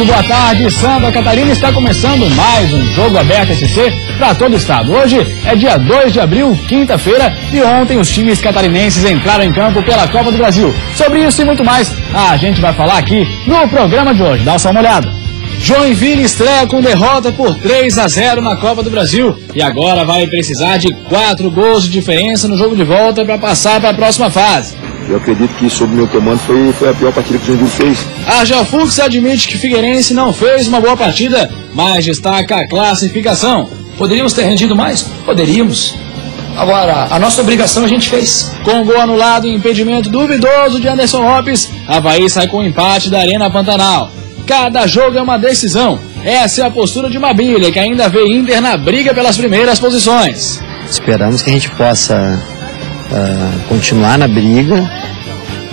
Muito boa tarde, Santa Catarina. Está começando mais um Jogo Aberto SC para todo o estado. Hoje é dia 2 de abril, quinta-feira, e ontem os times catarinenses entraram em campo pela Copa do Brasil. Sobre isso e muito mais, a gente vai falar aqui no programa de hoje. Dá só uma olhada. Joinville estreia com derrota por 3-0 na Copa do Brasil e agora vai precisar de 4 gols de diferença no jogo de volta para passar para a próxima fase. Eu acredito que, sob meu comando, foi a pior partida que o Joinville fez. Argel Fux admite que Figueirense não fez uma boa partida, mas destaca a classificação. Poderíamos ter rendido mais? Poderíamos. Agora, a nossa obrigação a gente fez. Com gol anulado e impedimento duvidoso de Anderson Lopes, Avaí sai com o empate da Arena Pantanal. Cada jogo é uma decisão. Essa é a postura de Mabília, que ainda vê Inter na briga pelas primeiras posições. Esperamos que a gente possa continuar na briga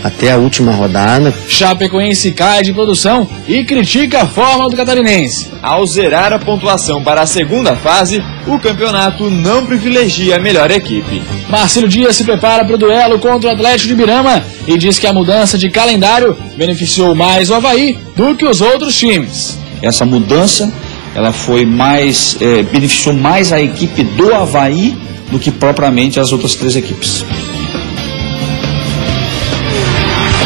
até a última rodada. Chapecoense cai de produção e critica a forma do catarinense. Ao zerar a pontuação para a segunda fase, o campeonato não privilegia a melhor equipe. Marcelo Dias se prepara para o duelo contra o Atlético de Ibirama e diz que a mudança de calendário beneficiou mais o Avaí do que os outros times. Essa mudança ela foi beneficiou mais a equipe do Avaí do que propriamente as outras 3 equipes.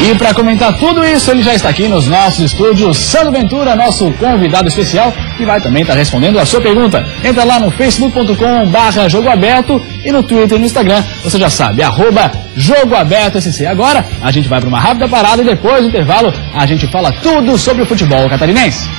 E para comentar tudo isso, ele já está aqui nos nossos estúdios. Sandro Ventura, nosso convidado especial, que vai também estar respondendo a sua pergunta. Entra lá no facebook.com/Jogo Aberto e no Twitter e no Instagram, você já sabe, @Jogo Aberto SC. Agora, a gente vai para uma rápida parada e depois do intervalo, a gente fala tudo sobre o futebol catarinense.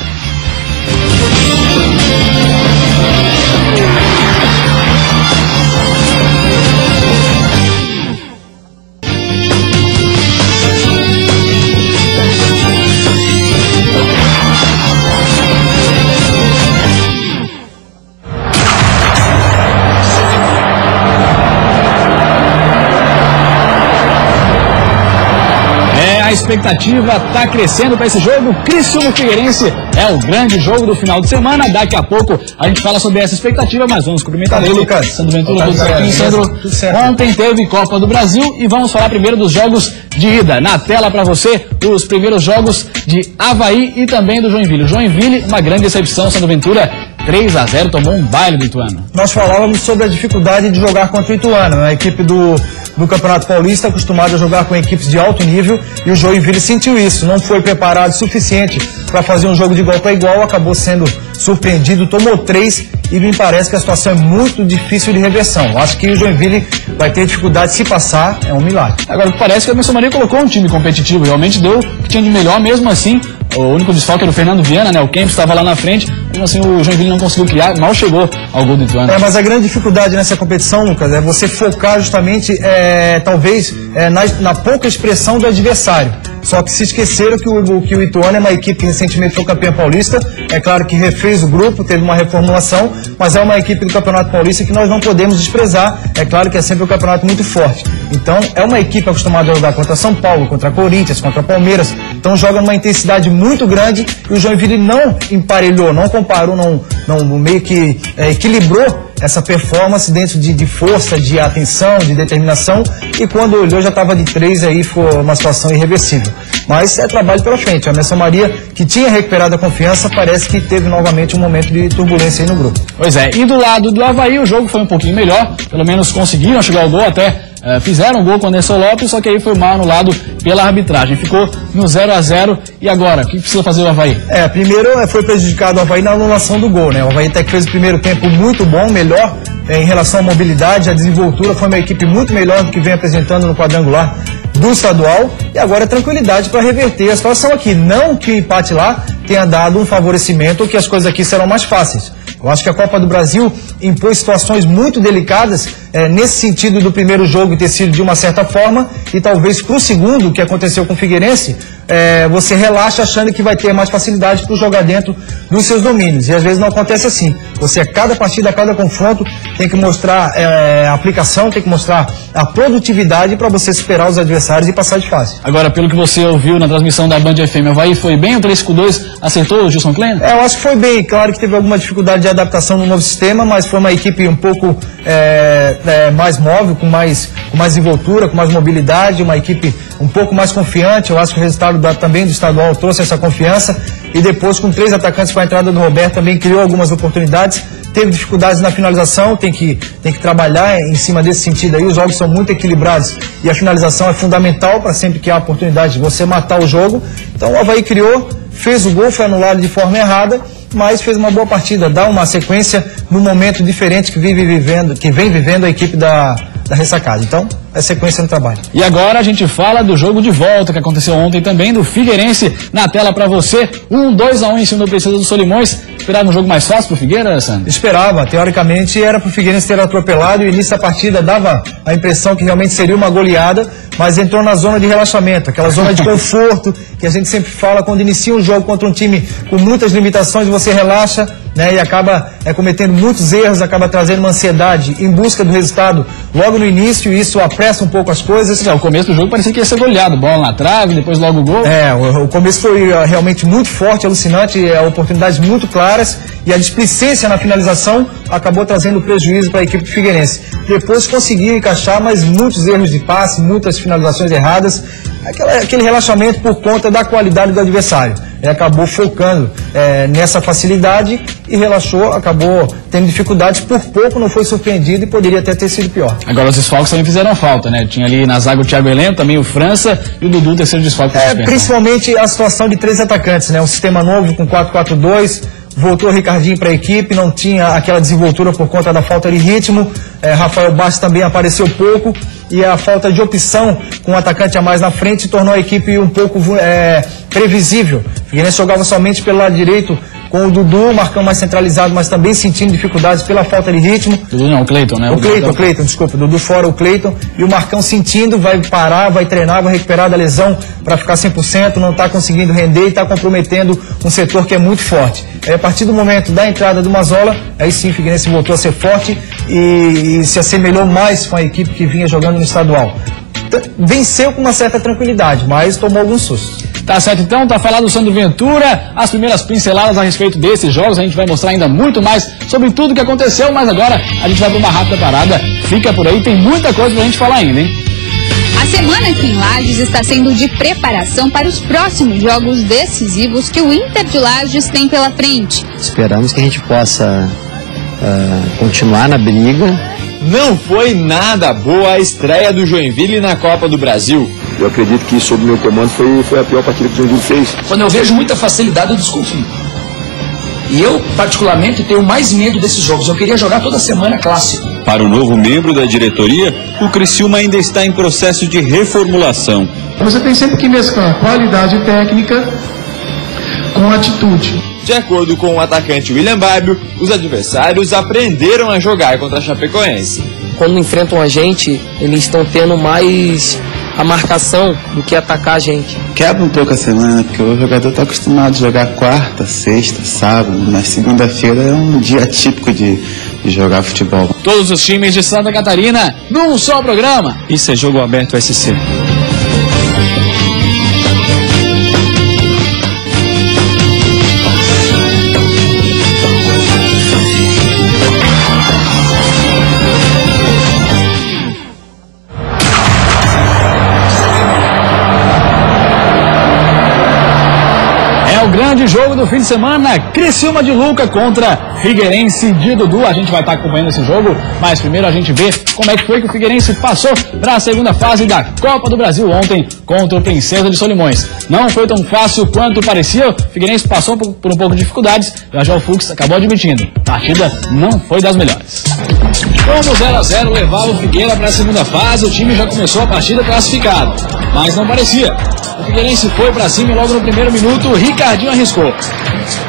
A expectativa está crescendo para esse jogo. Criciúma Figueirense é o grande jogo do final de semana. Daqui a pouco a gente fala sobre essa expectativa, mas vamos cumprimentar ele. Sandro Ventura, tudo certinho, Sandro? Ontem teve Copa do Brasil e vamos falar primeiro dos jogos de ida. Na tela para você, os primeiros jogos de Avaí e também do Joinville. Joinville, uma grande decepção, Sandro Ventura. 3-0, tomou um baile do Ituano. Nós falávamos sobre a dificuldade de jogar contra o Ituano, a equipe do Campeonato Paulista, acostumada a jogar com equipes de alto nível, e o Joinville sentiu isso, não foi preparado o suficiente para fazer um jogo de igual para igual, acabou sendo surpreendido, tomou 3 e me parece que a situação é muito difícil de reversão. Acho que o Joinville vai ter dificuldade, se passar, é um milagre. Agora, parece que a Anderson Maria colocou um time competitivo, realmente deu o que tinha de melhor, mesmo assim, o único desfalque era o Fernando Viana, né? O Kempis estava lá na frente, mesmo assim o Joinville não conseguiu criar, mal chegou ao gol do Ituano. Mas a grande dificuldade nessa competição, Lucas, é você focar justamente, talvez, na pouca expressão do adversário. Só que se esqueceram que o Ituano é uma equipe que recentemente foi campeã paulista. É claro que refez o grupo, teve uma reformulação, mas é uma equipe do Campeonato Paulista que nós não podemos desprezar. É claro que é sempre um campeonato muito forte. Então, é uma equipe acostumada a jogar contra São Paulo, contra Corinthians, contra Palmeiras. Então, joga numa intensidade muito grande e o Joinville não emparelhou, não comparou, não meio que equilibrou essa performance dentro de força, de atenção, de determinação, e quando olhou já estava de 3, aí foi uma situação irreversível. Mas é trabalho pela frente. A Anderson Maria, que tinha recuperado a confiança, parece que teve novamente um momento de turbulência aí no grupo. Pois é, e do lado do Avaí o jogo foi um pouquinho melhor, pelo menos conseguiram chegar ao gol, até fizeram um gol com o Anderson Lopes, só que aí foi mal anulado pela arbitragem, ficou no 0-0. E agora, o que precisa fazer o Avaí? Primeiro foi prejudicado o Avaí na anulação do gol, né? O Avaí até que fez o primeiro tempo muito bom, melhor em relação à mobilidade, à desenvoltura, foi uma equipe muito melhor do que vem apresentando no quadrangular do estadual, e agora é tranquilidade para reverter a situação aqui. Não que o empate lá tenha dado um favorecimento ou que as coisas aqui serão mais fáceis. Eu acho que a Copa do Brasil impôs situações muito delicadas nesse sentido do primeiro jogo ter sido de uma certa forma, e talvez para o segundo, que aconteceu com o Figueirense, você relaxa achando que vai ter mais facilidade para jogar dentro dos seus domínios. E às vezes não acontece assim. Você, a cada partida, a cada confronto, tem que mostrar a aplicação, tem que mostrar a produtividade para você superar os adversários e passar de fase. Agora, pelo que você ouviu na transmissão da Band FM, o Avaí foi bem? O 3-5-2 acertou o Gilson Klein? Eu acho que foi bem. Claro que teve alguma dificuldade de adaptação no novo sistema, mas foi uma equipe um pouco mais móvel, com mais desenvoltura, com mais mobilidade, uma equipe um pouco mais confiante. Eu acho que o resultado também do estadual trouxe essa confiança. E depois, com 3 atacantes com a entrada do Roberto, também criou algumas oportunidades. Teve dificuldades na finalização, tem que trabalhar em cima desse sentido aí. Os jogos são muito equilibrados e a finalização é fundamental para sempre que há a oportunidade de você matar o jogo. Então o Avaí criou, fez o gol, foi anulado de forma errada, mas fez uma boa partida, dá uma sequência no momento diferente que vem vivendo a equipe da Ressacada. Então, é sequência no trabalho. E agora a gente fala do jogo de volta que aconteceu ontem também, do Figueirense, na tela pra você, 2-1 em cima do Princesa dos Solimões. Esperava um jogo mais fácil pro Figueira, Sandro? Esperava, teoricamente era pro Figueirense ter atropelado, e o início da partida dava a impressão que realmente seria uma goleada, mas entrou na zona de relaxamento, aquela zona de conforto que a gente sempre fala quando inicia um jogo contra um time com muitas limitações, você relaxa, né, e acaba cometendo muitos erros, acaba trazendo uma ansiedade em busca do resultado logo no início, e isso apressa um pouco as coisas. O começo do jogo parecia que ia ser goleado, bola na trave, depois logo o gol. O começo foi realmente muito forte, alucinante, oportunidades muito claras, e a displicência na finalização acabou trazendo prejuízo para a equipe do Figueirense. Depois conseguiu encaixar, mas muitos erros de passe, muitas finalizações erradas, aquele relaxamento por conta da qualidade do adversário. Ele acabou focando nessa facilidade e relaxou, acabou tendo dificuldades, por pouco não foi surpreendido e poderia até ter sido pior. Agora os desfalques também fizeram falta, né? Tinha ali na zaga o Thiago Heleno, também o França e o Dudu, terceiro desfalque. Principalmente a situação de 3 atacantes, né? Um sistema novo com 4-4-2, voltou o Ricardinho para a equipe, não tinha aquela desenvoltura por conta da falta de ritmo. Rafael Bastos também apareceu pouco, e a falta de opção com um atacante a mais na frente tornou a equipe um pouco previsível. O Figueirense jogava somente pelo lado direito com o Dudu, o Marcão mais centralizado, mas também sentindo dificuldades pela falta de ritmo. Dudu não, o Cleiton, né? O Cleiton, desculpa, Dudu fora, o Cleiton, e o Marcão sentindo, vai parar, vai treinar, vai recuperar da lesão para ficar 100%, não está conseguindo render e está comprometendo um setor que é muito forte. A partir do momento da entrada do Mazola, aí sim o Figueirense voltou a ser forte e se assemelhou mais com a equipe que vinha jogando no estadual. Venceu com uma certa tranquilidade, mas tomou alguns sustos. Tá certo, então, tá falado o Sandro Ventura, as primeiras pinceladas a respeito desses jogos. A gente vai mostrar ainda muito mais sobre tudo que aconteceu, mas agora a gente vai para uma rápida parada. Fica por aí, tem muita coisa pra gente falar ainda, hein? A semana aqui em Lages está sendo de preparação para os próximos jogos decisivos que o Inter de Lages tem pela frente. Esperamos que a gente possa continuar na briga. Não foi nada boa a estreia do Joinville na Copa do Brasil. Eu acredito que sob meu comando foi a pior partida que o Joinville fez. Quando eu vejo muita facilidade, eu desconfio. E eu, particularmente, tenho mais medo desses jogos. Eu queria jogar toda semana clássico. Para o novo membro da diretoria, o Criciúma ainda está em processo de reformulação. Você tem sempre que mesclar qualidade técnica com atitude. De acordo com o atacante William Bárbio, os adversários aprenderam a jogar contra a Chapecoense. Quando enfrentam a gente, eles estão tendo mais a marcação do que atacar a gente. Quebra um pouco a semana, porque o jogador está acostumado a jogar quarta, sexta, sábado, mas segunda-feira é um dia típico de jogar futebol. Todos os times de Santa Catarina num só programa. Isso é Jogo Aberto SC. Grande jogo do fim de semana, Criciúma de Luca contra Figueirense de Dudu. A gente vai estar acompanhando esse jogo, mas primeiro a gente vê como é que foi que o Figueirense passou para a segunda fase da Copa do Brasil ontem contra o Princesa de Solimões. Não foi tão fácil quanto parecia, o Figueirense passou por um pouco de dificuldades, o Fux acabou admitindo, a partida não foi das melhores. Como 0-0 levava o Figueira para a segunda fase, o time já começou a partida classificado, mas não parecia. O Figueirense foi para cima e logo no primeiro minuto o Ricardinho arriscou.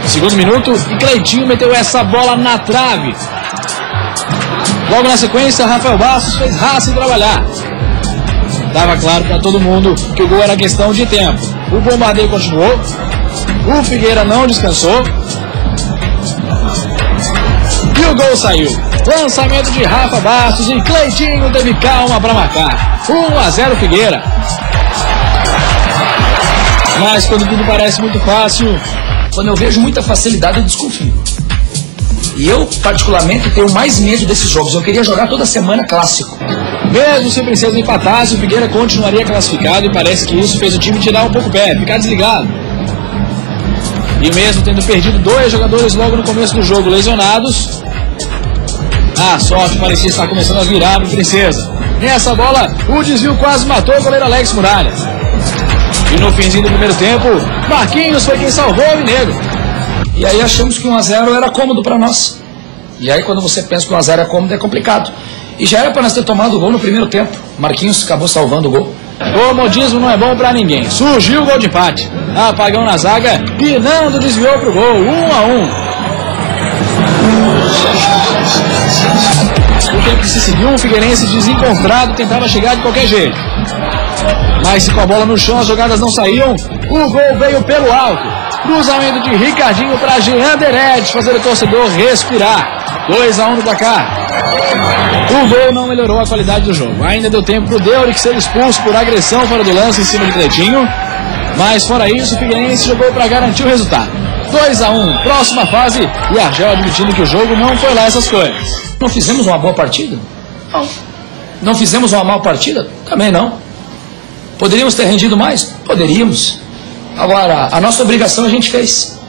No segundo minuto, o Cleitinho meteu essa bola na trave. Logo na sequência, Rafael Bastos fez raça e trabalhar. Estava claro para todo mundo que o gol era questão de tempo. O bombardeio continuou, o Figueira não descansou e o gol saiu. Lançamento de Rafa Bastos e Cleitinho teve calma para marcar. 1-0 Figueira. Mas quando tudo parece muito fácil, quando eu vejo muita facilidade, eu desconfio. E eu, particularmente, tenho mais medo desses jogos. Eu queria jogar toda semana clássico. Mesmo se o Princesa empatasse, o Figueira continuaria classificado e parece que isso fez o time tirar um pouco o pé, ficar desligado. E mesmo tendo perdido 2 jogadores logo no começo do jogo lesionados, a sorte parecia estar começando a virar para o Princesa. Nessa bola, o desvio quase matou o goleiro Alex Muralha. E no finzinho do primeiro tempo, Marquinhos foi quem salvou o Mineiro. E aí achamos que 1-0 era cômodo para nós. E aí quando você pensa que 1-0 é cômodo, é complicado. E já era para nós ter tomado o gol no primeiro tempo. Marquinhos acabou salvando o gol. O modismo não é bom para ninguém. Surgiu o gol de empate. Apagão na zaga e Nando desviou pro gol. 1-1. O tempo que se seguiu, o Figueirense desencontrado tentava chegar de qualquer jeito. Mas se com a bola no chão as jogadas não saíam, o gol veio pelo alto. Cruzamento de Ricardinho para Jean Deredes fazer o torcedor respirar. 2-1 no placar. O gol não melhorou a qualidade do jogo. Ainda deu tempo pro Deuric ser expulso por agressão fora do lance em cima de Cleitinho. Mas fora isso, o Figueirense jogou para garantir o resultado. 2-1, próxima fase, e Argel admitindo que o jogo não foi lá essas coisas. Não fizemos uma boa partida? Não. Não fizemos uma má partida? Também não. Poderíamos ter rendido mais? Poderíamos. Agora, a nossa obrigação a gente fez.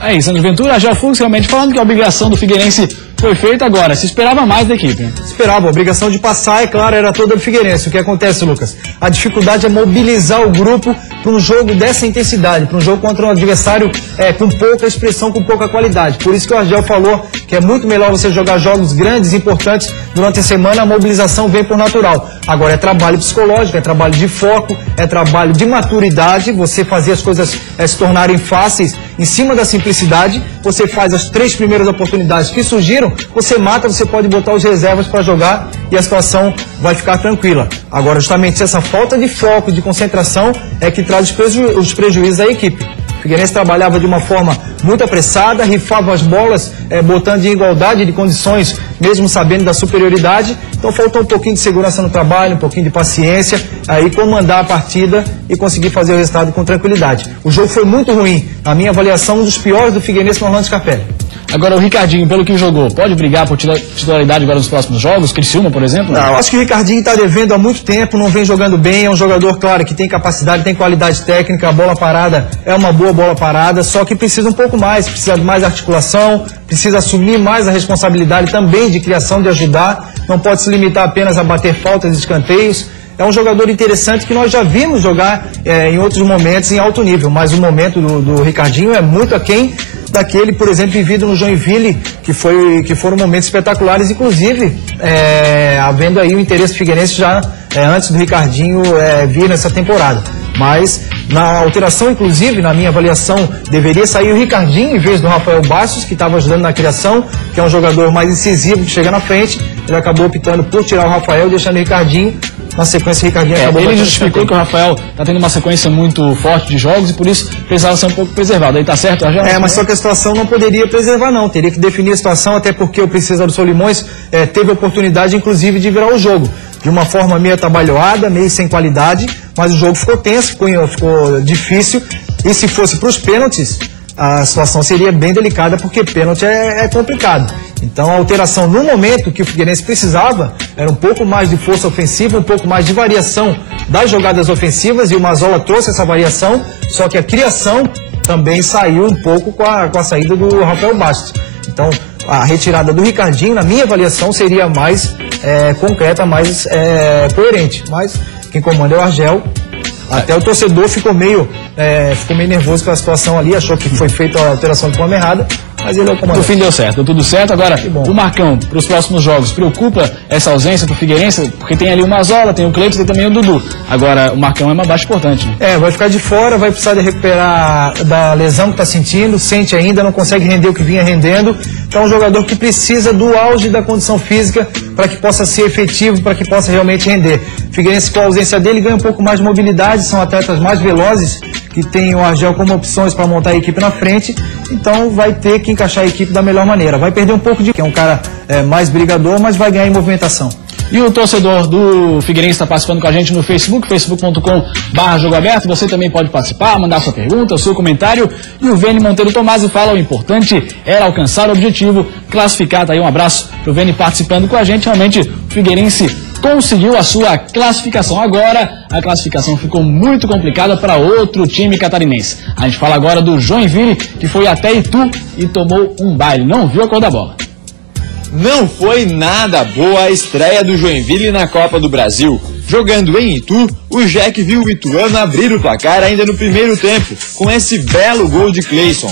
É isso, André Ventura, Argel Fux realmente falando que a obrigação do Figueirense foi feita agora. Se esperava mais da equipe, né? Esperava, a obrigação de passar, é claro, era toda do Figueirense. O que acontece, Lucas? A dificuldade é mobilizar o grupo para um jogo dessa intensidade, para um jogo contra um adversário com pouca expressão, com pouca qualidade. Por isso que o Argel falou que é muito melhor você jogar jogos grandes, importantes, durante a semana, a mobilização vem por natural. Agora é trabalho psicológico, é trabalho de foco, é trabalho de maturidade, você fazer as coisas se tornarem fáceis em cima da simplicidade, você faz as 3 primeiras oportunidades que surgiram, você mata, você pode botar os reservas para jogar e a situação vai ficar tranquila. Agora, justamente essa falta de foco, de concentração, é que traz os prejuízos à equipe. O Figueirense trabalhava de uma forma muito apressada, rifava as bolas, botando em igualdade de condições, mesmo sabendo da superioridade. Então faltou um pouquinho de segurança no trabalho, um pouquinho de paciência, aí comandar a partida e conseguir fazer o resultado com tranquilidade. O jogo foi muito ruim. Na minha avaliação, um dos piores do Figueirense no Orlando Scarpelli. Agora o Ricardinho, pelo que jogou, pode brigar por titularidade agora nos próximos jogos? Criciúma, por exemplo? Não, acho que o Ricardinho está devendo há muito tempo, não vem jogando bem, é um jogador, claro, que tem capacidade, tem qualidade técnica, a bola parada é uma boa bola parada, só que precisa um pouco mais, precisa de mais articulação, precisa assumir mais a responsabilidade também de criação, de ajudar, não pode se limitar apenas a bater faltas e escanteios. É um jogador interessante que nós já vimos jogar em outros momentos em alto nível, mas o momento do Ricardinho é muito aquém daquele, por exemplo, vivido no Joinville, que foram momentos espetaculares, inclusive havendo aí o interesse figueirense já antes do Ricardinho vir nessa temporada. Mas na alteração, inclusive, na minha avaliação, deveria sair o Ricardinho em vez do Rafael Bastos, que estava ajudando na criação, que é um jogador mais incisivo, que chega na frente. Ele acabou optando por tirar o Rafael, deixando o Ricardinho. Na sequência, o Ricardinho acabou... Ele justificou que o Rafael está tendo uma sequência muito forte de jogos e por isso precisava ser um pouco preservado. Aí tá certo, Argel? Mas só que a situação não poderia preservar, não. Teria que definir a situação, até porque o Princesa do Solimões teve a oportunidade, inclusive, de virar o jogo. De uma forma meio atabalhoada, meio sem qualidade, mas o jogo ficou tenso, ficou difícil. E se fosse para os pênaltis, a situação seria bem delicada, porque pênalti é complicado. Então a alteração no momento que o Figueirense precisava era um pouco mais de força ofensiva, um pouco mais de variação das jogadas ofensivas, e o Mazzola trouxe essa variação, só que a criação também saiu um pouco com a saída do Rafael Bastos. Então a retirada do Ricardinho, na minha avaliação, seria mais concreta, mais coerente. Mas quem comanda é o Argel. Até o torcedor ficou meio nervoso com a situação ali, achou que foi feita a alteração de forma errada, mas ele é o comandante. No fim deu certo, deu tudo certo. Agora, o Marcão, para os próximos jogos, preocupa essa ausência do Figueirense? Porque tem ali o Mazzola, tem o Cleiton, tem também o Dudu. Agora, o Marcão é uma baixa importante, né? Vai ficar de fora, vai precisar de recuperar da lesão que está sentindo, sente ainda, não consegue render o que vinha rendendo. Então, é um jogador que precisa do auge da condição física para que possa ser efetivo, para que possa realmente render. Figueirense, com a ausência dele, ganha um pouco mais de mobilidade, são atletas mais velozes, que tem o Argel como opções para montar a equipe na frente, então vai ter que encaixar a equipe da melhor maneira. Vai perder um pouco que é um cara mais brigador, mas vai ganhar em movimentação. E o torcedor do Figueirense está participando com a gente no Facebook, facebook.com/jogoaberto. Você também pode participar, mandar sua pergunta, o seu comentário. E o Vene Monteiro Tomasi fala: o importante era alcançar o objetivo, classificar. Tá aí um abraço pro Vene participando com a gente. Realmente o Figueirense conseguiu a sua classificação. Agora a classificação ficou muito complicada para outro time catarinense. A gente fala agora do Joinville, que foi até Itu e tomou um baile. Não viu a cor da bola. Não foi nada boa a estreia do Joinville na Copa do Brasil. Jogando em Itu, o Jack viu o ituano abrir o placar ainda no primeiro tempo, com esse belo gol de Cleison.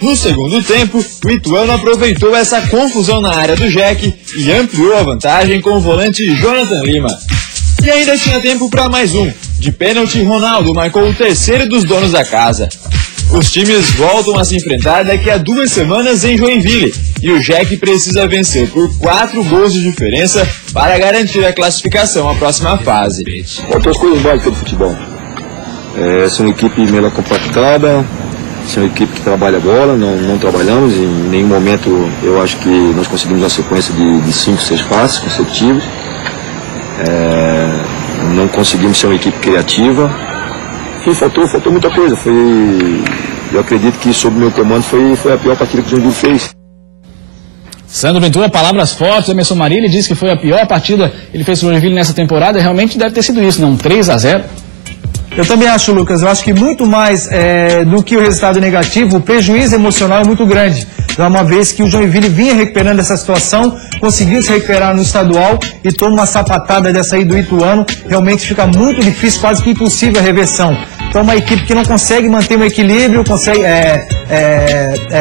No segundo tempo, o ituano aproveitou essa confusão na área do Jack e ampliou a vantagem com o volante Jonathan Lima. E ainda tinha tempo para mais um. De pênalti, Ronaldo marcou o terceiro dos donos da casa. Os times voltam a se enfrentar daqui a 2 semanas em Joinville e o Jack precisa vencer por 4 gols de diferença para garantir a classificação à próxima fase. Outras coisas básicas do futebol. Essa é uma equipe meio compactada, essa é uma equipe que trabalha a bola, não trabalhamos, em nenhum momento eu acho que nós conseguimos uma sequência de 5, 6 passes consecutivos. Não conseguimos ser uma equipe criativa. Enfim, faltou muita coisa. Eu acredito que sob meu comando foi a pior partida que o Joinville fez. Sandro Ventura, palavras fortes. Emerson Maria, ele disse que foi a pior partida que ele fez para o Joinville nessa temporada. Realmente deve ter sido isso, não? 3-0. Eu também acho, Lucas. Eu acho que muito mais do que o resultado negativo, o prejuízo emocional é muito grande. Uma vez que o Joinville vinha recuperando essa situação, conseguiu se recuperar no estadual e toma uma sapatada dessa aí do ituano, realmente fica muito difícil, quase que impossível a reversão. Então uma equipe que não consegue manter um equilíbrio,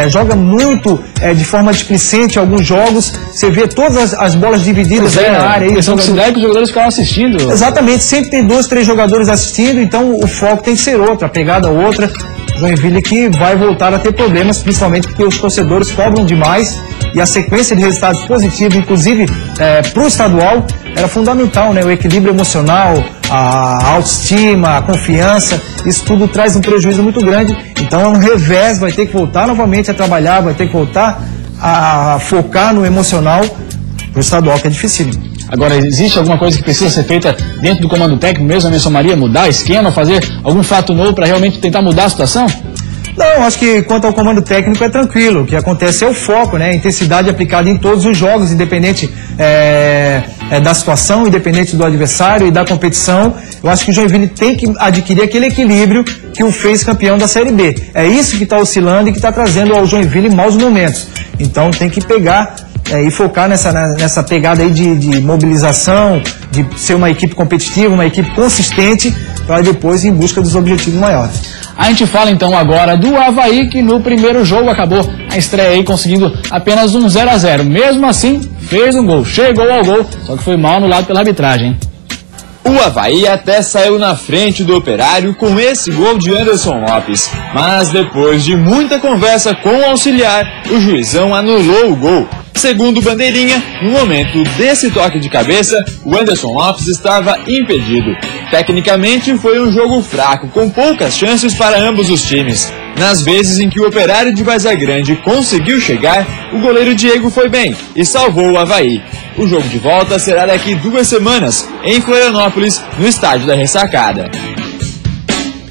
joga muito de forma displicente alguns jogos, você vê todas as bolas divididas aí na área. Questão de cidade que os jogadores ficaram assistindo. Exatamente, sempre tem 2, 3 jogadores assistindo, então o foco tem que ser outro, a pegada outra. Joinville que vai voltar a ter problemas, principalmente porque os torcedores cobram demais e a sequência de resultados positivos, inclusive para o estadual, era fundamental, né? O equilíbrio emocional, a autoestima, a confiança, isso tudo traz um prejuízo muito grande. Então é um revés, vai ter que voltar novamente a trabalhar, vai ter que voltar a focar no emocional para o estadual, que é dificílimo. Agora, existe alguma coisa que precisa ser feita dentro do comando técnico mesmo, Emerson Maria? Mudar esquema, fazer algum fato novo para realmente tentar mudar a situação? Não, acho que quanto ao comando técnico é tranquilo. O que acontece é o foco, né? A intensidade aplicada em todos os jogos, independente da situação, independente do adversário e da competição. Eu acho que o Joinville tem que adquirir aquele equilíbrio que o fez campeão da Série B. É isso que está oscilando e que está trazendo ao Joinville maus momentos. Então tem que pegar e focar nessa pegada aí de mobilização, de ser uma equipe competitiva, uma equipe consistente, para depois ir em busca dos objetivos maiores. A gente fala então agora do Avaí, que no primeiro jogo acabou a estreia aí conseguindo apenas um 0-0. Mesmo assim, fez um gol, chegou ao gol, só que foi mal anulado pela arbitragem. O Avaí até saiu na frente do Operário com esse gol de Anderson Lopes, mas depois de muita conversa com o auxiliar, o juizão anulou o gol. Segundo o Bandeirinha, no momento desse toque de cabeça, o Anderson Lopes estava impedido. Tecnicamente, foi um jogo fraco, com poucas chances para ambos os times. Nas vezes em que o Operário de Vazagrande conseguiu chegar, o goleiro Diego foi bem e salvou o Avaí. O jogo de volta será daqui 2 semanas, em Florianópolis, no estádio da Ressacada.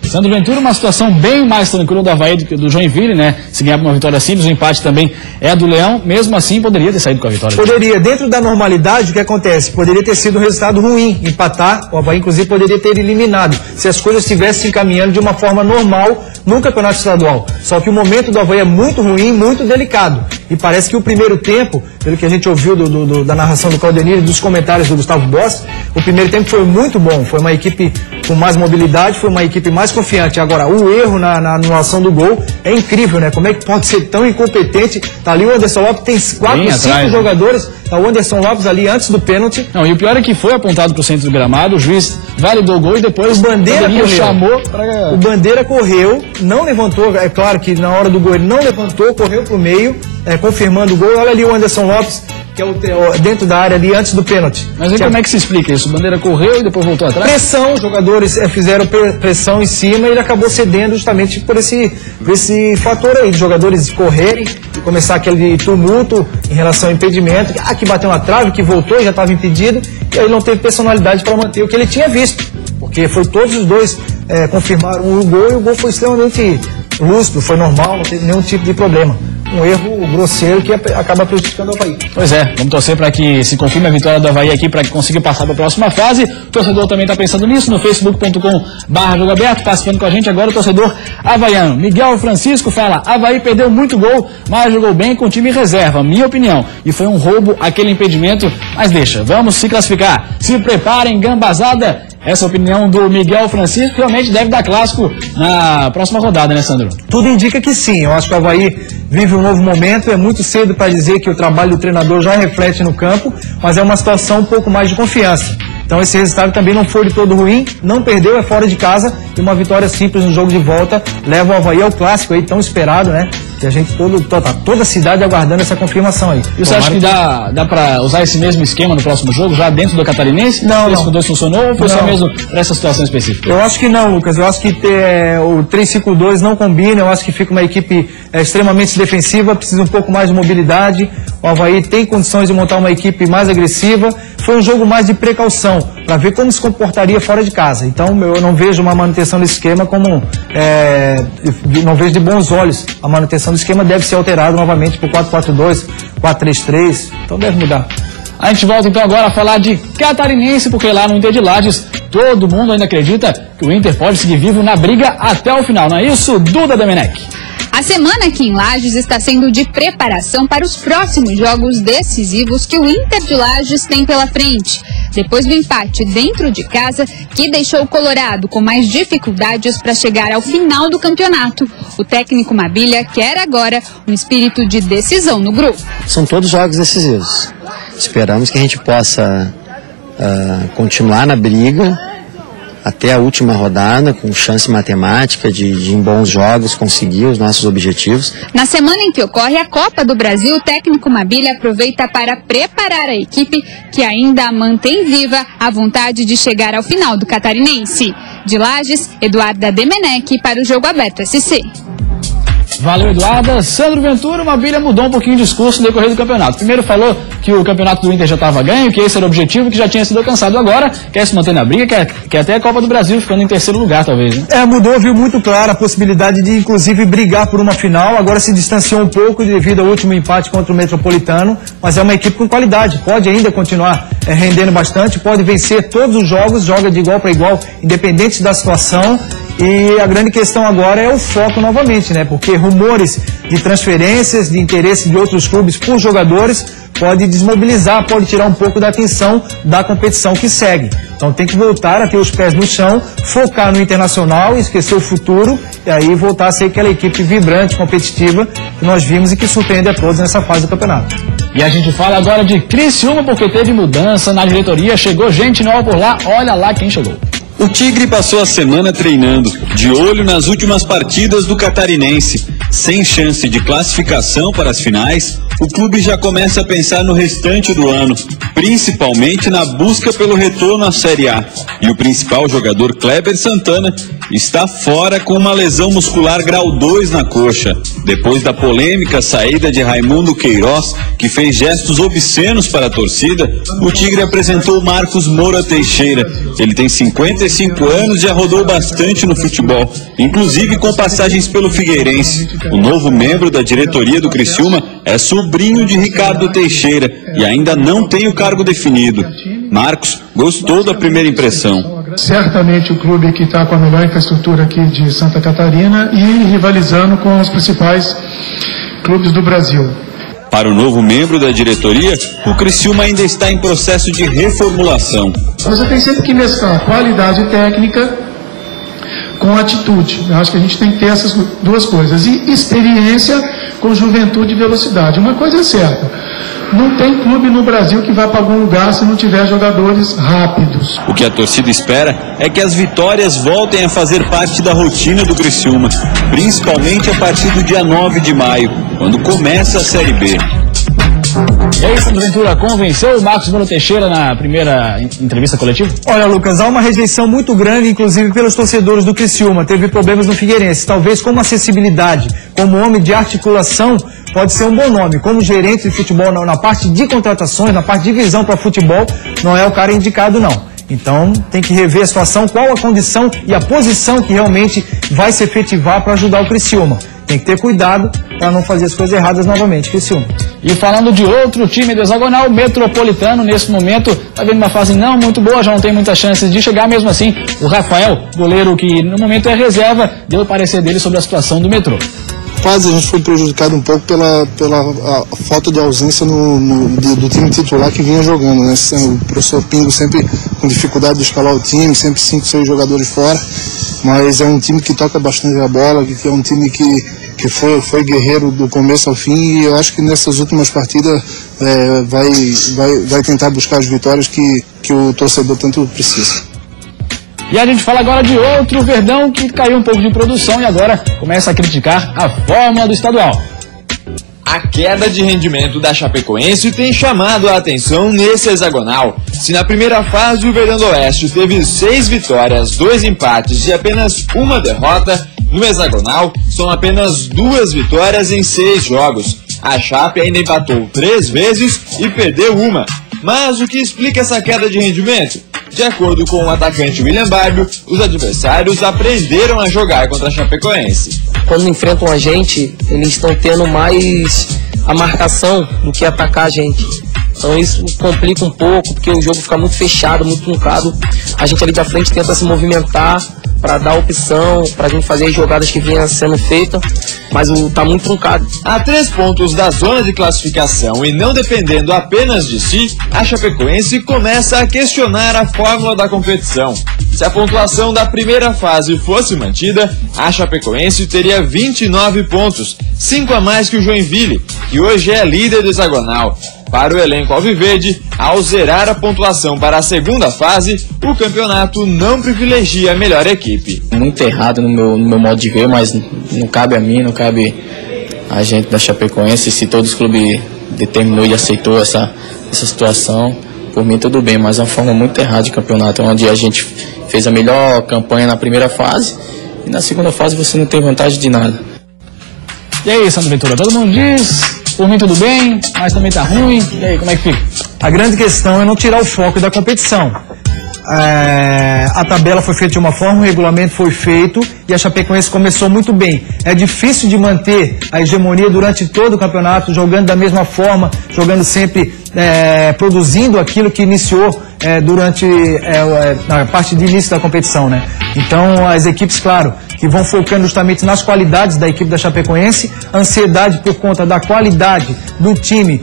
Sandro Ventura, uma situação bem mais tranquila do Avaí do que do Joinville, né? Se ganhar uma vitória simples, o empate também é do Leão. Mesmo assim, poderia ter saído com a vitória. Poderia. Dentro da normalidade, o que acontece? Poderia ter sido um resultado ruim. Empatar, o Avaí, inclusive, poderia ter eliminado. Se as coisas estivessem se encaminhando de uma forma normal no campeonato estadual. Só que o momento do Avaí é muito ruim, muito delicado. E parece que o primeiro tempo, pelo que a gente ouviu da narração do Caldenir e dos comentários do Gustavo Boss, o primeiro tempo foi muito bom. Foi uma equipe com mais mobilidade, foi uma equipe mais confiante. Agora, o erro na anulação do gol é incrível, né? Como é que pode ser tão incompetente? Tá ali o Anderson Lopes, tem 4, 5 jogadores, tá o Anderson Lopes ali antes do pênalti. Não, e o pior é que foi apontado pro centro do gramado, o juiz validou o gol e depois o Bandeira chamou pra... O Bandeira correu, não levantou, é claro que na hora do gol ele não levantou, correu pro meio, confirmando o gol. Olha ali o Anderson Lopes, que é dentro da área ali, antes do pênalti. Mas aí como é que se explica isso? O Bandeira correu e depois voltou atrás? Pressão, os jogadores fizeram pressão em cima e ele acabou cedendo justamente por esse fator aí, de jogadores correrem e começar aquele tumulto em relação ao impedimento, que bateu na trave, que voltou e já estava impedido, e aí não teve personalidade para manter o que ele tinha visto, porque foi todos os dois confirmaram o gol, e o gol foi extremamente lúcido, foi normal, não teve nenhum tipo de problema. Um erro grosseiro que acaba prejudicando o Avaí. Pois é, vamos torcer para que se confirme a vitória do Avaí aqui, para que consiga passar para a próxima fase. O torcedor também está pensando nisso, no facebook.com/jogo aberto, participando com a gente agora o torcedor havaiano. Miguel Francisco fala: Avaí perdeu muito gol, mas jogou bem com o time reserva, minha opinião. E foi um roubo aquele impedimento, mas deixa, vamos se classificar. Se preparem, gambazada. Essa opinião do Miguel Francisco realmente deve dar clássico na próxima rodada, né, Sandro? Tudo indica que sim. Eu acho que o Avaí vive um novo momento. É muito cedo para dizer que o trabalho do treinador já reflete no campo, mas é uma situação um pouco mais de confiança. Então esse resultado também não foi de todo ruim, não perdeu, é fora de casa, e uma vitória simples no jogo de volta leva o Avaí ao clássico aí, tão esperado, né? E a gente, toda a cidade aguardando essa confirmação aí. E você acha que dá pra usar esse mesmo esquema no próximo jogo, já dentro do Catarinense? Não. Esse 2 funcionou ou foi só mesmo para essa situação específica? Eu acho que não, Lucas. Eu acho que o 3-5-2 não combina. Eu acho que fica uma equipe extremamente defensiva, precisa um pouco mais de mobilidade. O Avaí tem condições de montar uma equipe mais agressiva. Foi um jogo mais de precaução, para ver como se comportaria fora de casa. Então eu não vejo uma manutenção desse esquema como... não vejo de bons olhos. A manutenção do esquema deve ser alterado novamente para o 4-4-2, 4-3-3. Então deve mudar. A gente volta então agora a falar de Catarinense, porque lá no Inter de Lages todo mundo ainda acredita que o Inter pode seguir vivo na briga até o final. Não é isso, Duda Domenech? A semana aqui em Lages está sendo de preparação para os próximos jogos decisivos que o Inter de Lages tem pela frente. Depois do empate dentro de casa, que deixou o Colorado com mais dificuldades para chegar ao final do campeonato, o técnico Mabilha quer agora um espírito de decisão no grupo. São todos jogos decisivos. Esperamos que a gente possa continuar na briga até a última rodada, com chance matemática de em bons jogos conseguir os nossos objetivos. Na semana em que ocorre a Copa do Brasil, o técnico Mabilha aproveita para preparar a equipe que ainda mantém viva a vontade de chegar ao final do Catarinense. De Lages, Eduarda Domenech para o Jogo Aberto SC. Valeu, Eduarda. Sandro Ventura, o Mabilha mudou um pouquinho o discurso no decorrer do campeonato. Primeiro falou que o campeonato do Inter já estava ganho, que esse era o objetivo, que já tinha sido alcançado. Agora quer se manter na briga, quer até a Copa do Brasil, ficando em terceiro lugar, talvez, né? Mudou, viu muito claro a possibilidade de, inclusive, brigar por uma final. Agora se distanciou um pouco devido ao último empate contra o Metropolitano, mas é uma equipe com qualidade. Pode ainda continuar rendendo bastante, pode vencer todos os jogos, joga de igual para igual, independente da situação. E a grande questão agora é o foco novamente, né? Porque rumores de transferências, de interesse de outros clubes por jogadores, pode desmobilizar, pode tirar um pouco da atenção da competição que segue. Então tem que voltar a ter os pés no chão, focar no internacional, esquecer o futuro e aí voltar a ser aquela equipe vibrante, competitiva que nós vimos e que surpreende a todos nessa fase do campeonato. E a gente fala agora de Criciúma, porque teve mudança na diretoria, chegou gente nova por lá, olha lá quem chegou. O Tigre passou a semana treinando, de olho nas últimas partidas do Catarinense. Sem chance de classificação para as finais, o clube já começa a pensar no restante do ano, principalmente na busca pelo retorno à Série A. E o principal jogador, Kleber Santana, está fora com uma lesão muscular grau 2 na coxa. Depois da polêmica saída de Raimundo Queiroz, que fez gestos obscenos para a torcida, o Tigre apresentou Marcos Moura Teixeira. Ele tem 55 anos e já rodou bastante no futebol, inclusive com passagens pelo Figueirense. O novo membro da diretoria do Criciúma é sobrinho de Ricardo Teixeira e ainda não tem o cargo definido. Marcos gostou da primeira impressão. Certamente o clube que está com a melhor infraestrutura aqui de Santa Catarina e rivalizando com os principais clubes do Brasil. Para o novo membro da diretoria, o Criciúma ainda está em processo de reformulação. Você tem sempre que mesclar qualidade técnica com atitude. Eu acho que a gente tem que ter essas duas coisas. E experiência com juventude e velocidade. Uma coisa é certa, não tem clube no Brasil que vá para algum lugar se não tiver jogadores rápidos. O que a torcida espera é que as vitórias voltem a fazer parte da rotina do Criciúma, principalmente a partir do dia 9 de maio, quando começa a Série B. E aí, Sandro Ventura, convenceu o Marcos Bruno Teixeira na primeira entrevista coletiva? Olha, Lucas, há uma rejeição muito grande, inclusive pelos torcedores do Criciúma. Teve problemas no Figueirense. Talvez como acessibilidade, como homem de articulação, pode ser um bom nome. Como gerente de futebol, na parte de contratações, na parte de visão para futebol, não é o cara indicado, não. Então, tem que rever a situação, qual a condição e a posição que realmente vai se efetivar para ajudar o Criciúma. Tem que ter cuidado para não fazer as coisas erradas novamente, Criciúma. E falando de outro time do hexagonal, o Metropolitano, nesse momento, está vendo uma fase não muito boa, já não tem muitas chances de chegar. Mesmo assim, o Rafael, goleiro que no momento é reserva, deu o parecer dele sobre a situação do Metrô. Quase a gente foi prejudicado um pouco pela falta de ausência do time titular que vinha jogando, né? O professor Pingo sempre com dificuldade de escalar o time, sempre 5, 6 jogadores fora, mas é um time que toca bastante a bola, que é um time que foi guerreiro do começo ao fim, e eu acho que nessas últimas partidas vai tentar buscar as vitórias que o torcedor tanto precisa. E a gente fala agora de outro Verdão que caiu um pouco de produção e agora começa a criticar a fórmula do estadual. A queda de rendimento da Chapecoense tem chamado a atenção nesse hexagonal. Se na primeira fase o Verdão do Oeste teve 6 vitórias, 2 empates e apenas uma derrota, no hexagonal são apenas 2 vitórias em 6 jogos. A Chape ainda empatou 3 vezes e perdeu uma. Mas o que explica essa queda de rendimento? De acordo com o atacante William Barbio, os adversários aprenderam a jogar contra a Chapecoense. Quando enfrentam a gente, eles estão tendo mais a marcação do que atacar a gente. Então isso complica um pouco, porque o jogo fica muito fechado, muito truncado. A gente ali da frente tenta se movimentar para dar opção, para a gente fazer as jogadas que vinham sendo feitas, mas tá muito truncado. A 3 pontos da zona de classificação e não dependendo apenas de si, a Chapecoense começa a questionar a fórmula da competição. Se a pontuação da primeira fase fosse mantida, a Chapecoense teria 29 pontos, 5 a mais que o Joinville, que hoje é líder do hexagonal. Para o elenco alviverde, ao zerar a pontuação para a segunda fase, o campeonato não privilegia a melhor equipe. Muito errado no meu modo de ver, mas não cabe a mim, não cabe a gente da Chapecoense. Se todos os clubes determinou e aceitou essa situação, por mim tudo bem, mas é uma forma muito errada de campeonato, onde a gente fez a melhor campanha na primeira fase e na segunda fase você não tem vantagem de nada. E aí, Sandro Ventura, todo mundo diz... Por mim tudo bem, mas também tá ruim. E aí, como é que fica? A grande questão é não tirar o foco da competição. A tabela foi feita de uma forma, o regulamento foi feito e a Chapecoense começou muito bem. É difícil de manter a hegemonia durante todo o campeonato, jogando da mesma forma, jogando sempre, produzindo aquilo que iniciou durante a parte de início da competição, né? Então, as equipes, claro, que vão focando justamente nas qualidades da equipe da Chapecoense, a ansiedade por conta da qualidade do time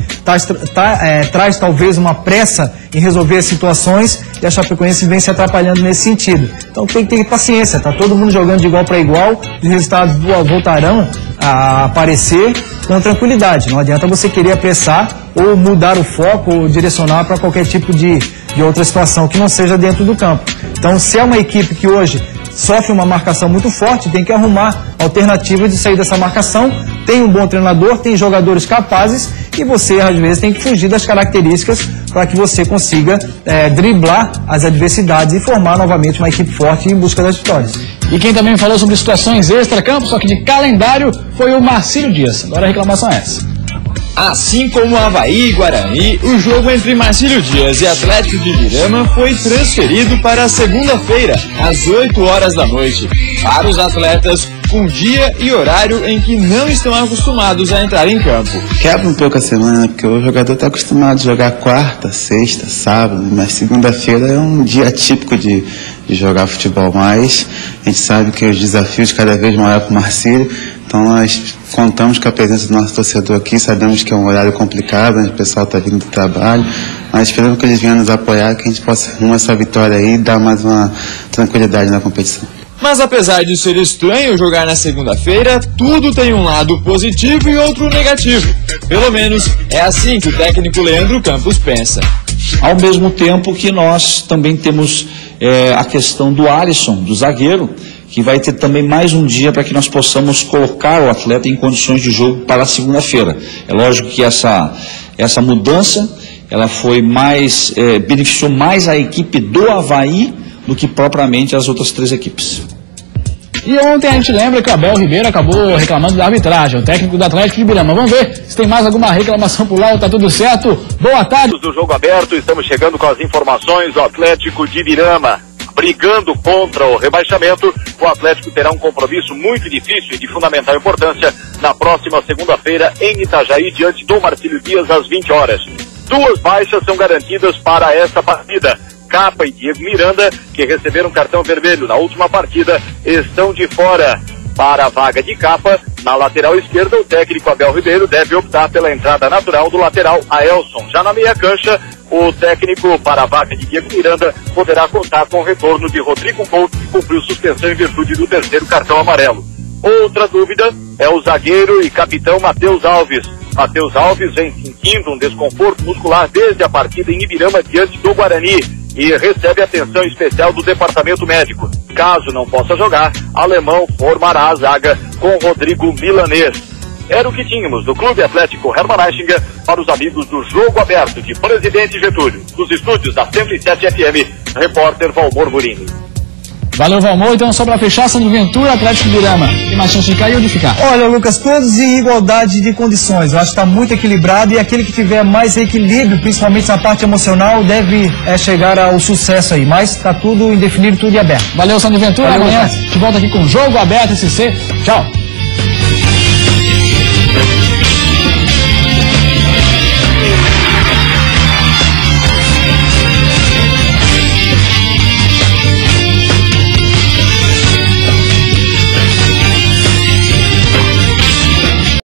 traz talvez uma pressa em resolver as situações e a Chapecoense vem se atrapalhando nesse sentido. Então tem que ter paciência, tá todo mundo jogando de igual para igual, os resultados voltarão a aparecer com tranquilidade. Não adianta você querer apressar ou mudar o foco ou direcionar para qualquer tipo de outra situação que não seja dentro do campo. Então, se é uma equipe que hoje sofre uma marcação muito forte, tem que arrumar alternativas de sair dessa marcação. Tem um bom treinador, tem jogadores capazes e você, às vezes, tem que fugir das características para que você consiga driblar as adversidades e formar novamente uma equipe forte em busca das vitórias. E quem também falou sobre situações extra-campo, só que de calendário, foi o Marcílio Dias. Agora a reclamação é essa. Assim como Avaí e Guarani, o jogo entre Marcílio Dias e Atlético de Ibirama foi transferido para segunda-feira, às 8 horas da noite, para os atletas com dia e horário em que não estão acostumados a entrar em campo. Quebra um pouco a semana, porque o jogador está acostumado a jogar quarta, sexta, sábado, mas segunda-feira é um dia típico de jogar futebol, mas a gente sabe que os desafios cada vez maior para o Marcílio, então nós contamos com a presença do nosso torcedor aqui, sabemos que é um horário complicado, o pessoal está vindo do trabalho, mas esperamos que eles venham nos apoiar, que a gente possa arrumar essa vitória aí e dar mais uma tranquilidade na competição. Mas apesar de ser estranho jogar na segunda-feira, tudo tem um lado positivo e outro negativo. Pelo menos é assim que o técnico Leandro Campos pensa. Ao mesmo tempo que nós também temos a questão do Alisson, do zagueiro, que vai ter também mais um dia para que nós possamos colocar o atleta em condições de jogo para a segunda-feira. É lógico que essa essa mudança, ela foi mais, beneficiou mais a equipe do Avaí do que propriamente as outras 3 equipes. E ontem a gente lembra que o Abel Ribeiro acabou reclamando da arbitragem, o técnico do Atlético de Ibirama. Vamos ver se tem mais alguma reclamação por lá ou tá tudo certo. Boa tarde. Do jogo aberto, estamos chegando com as informações do Atlético de Ibirama. Brigando contra o rebaixamento, o Atlético terá um compromisso muito difícil e de fundamental importância na próxima segunda-feira em Itajaí, diante do Marcílio Dias, às 20 horas. 2 baixas são garantidas para esta partida. Capa e Diego Miranda, que receberam cartão vermelho na última partida, estão de fora. Para a vaga de Capa, na lateral esquerda, o técnico Abel Ribeiro deve optar pela entrada natural do lateral Aelson. Já na meia cancha, o técnico para a vaga de Diego Miranda poderá contar com o retorno de Rodrigo Couto, que cumpriu suspensão em virtude do 3º cartão amarelo. Outra dúvida é o zagueiro e capitão Matheus Alves. Matheus Alves vem sentindo um desconforto muscular desde a partida em Ibirama diante do Guarani e recebe atenção especial do departamento médico. Caso não possa jogar, Alemão formará a zaga com Rodrigo Milanês. Era o que tínhamos do Clube Atlético Hermann Aichinger para os amigos do Jogo Aberto de Presidente Getúlio. Dos estúdios da 107 FM, repórter Valmor Murini. Valeu, Valmor. Então, só para fechar, Sandro Ventura, Atlético de Ibirama. Tem mais chance de cair ou de ficar? Olha, Lucas, todos em igualdade de condições. Eu acho que está muito equilibrado e aquele que tiver mais equilíbrio, principalmente na parte emocional, deve chegar ao sucesso aí. Mas está tudo indefinido, tudo em aberto. Valeu, Sandro Ventura. Amanhã te volta aqui com o Jogo Aberto SC. Tchau.